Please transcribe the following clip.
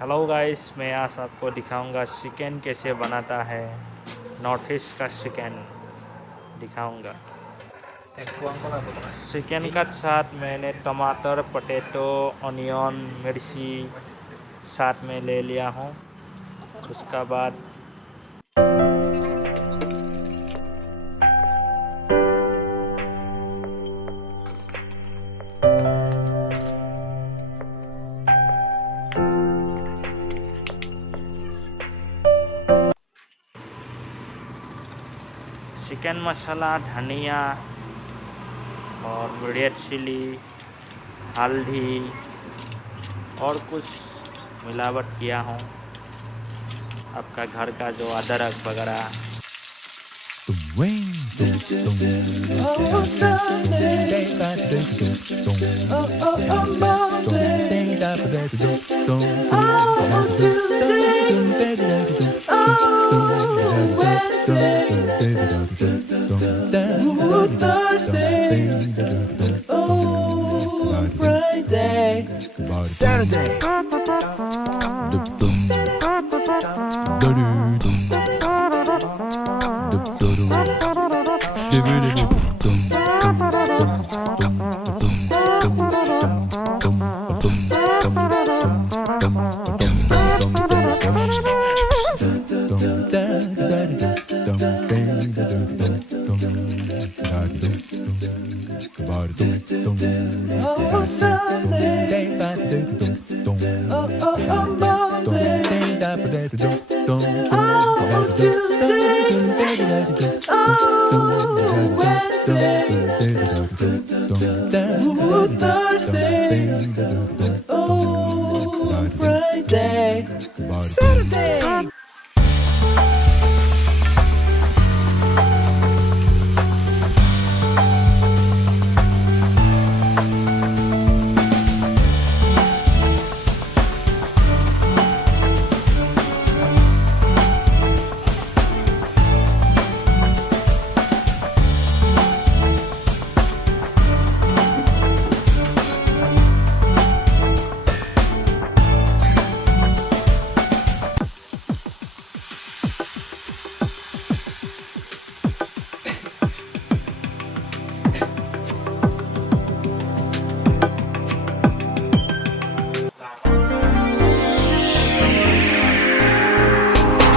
Hello guys, मैं आज आपको दिखाऊंगा चिकन कैसे बनाता है। नॉर्थ ईस्ट का चिकन दिखाऊंगा। चिकन का साथ मैंने टमाटर, पोटैटो, ऑनियन, मिर्ची साथ में ले लिया हूँ। उसका बाद चिकन मसाला, धनिया और रेड चिली, हल्दी और कुछ मिलावट किया हूँ। आपका घर का जो अदरक वगैरह। Oh, Sunday. Oh, Monday. Oh, Tuesday. Oh, Wednesday. Oh, Thursday. Oh, Friday. Saturday. Oh, Sunday. Oh, Monday. Oh, Tuesday. Oh, Wednesday. Oh, Thursday.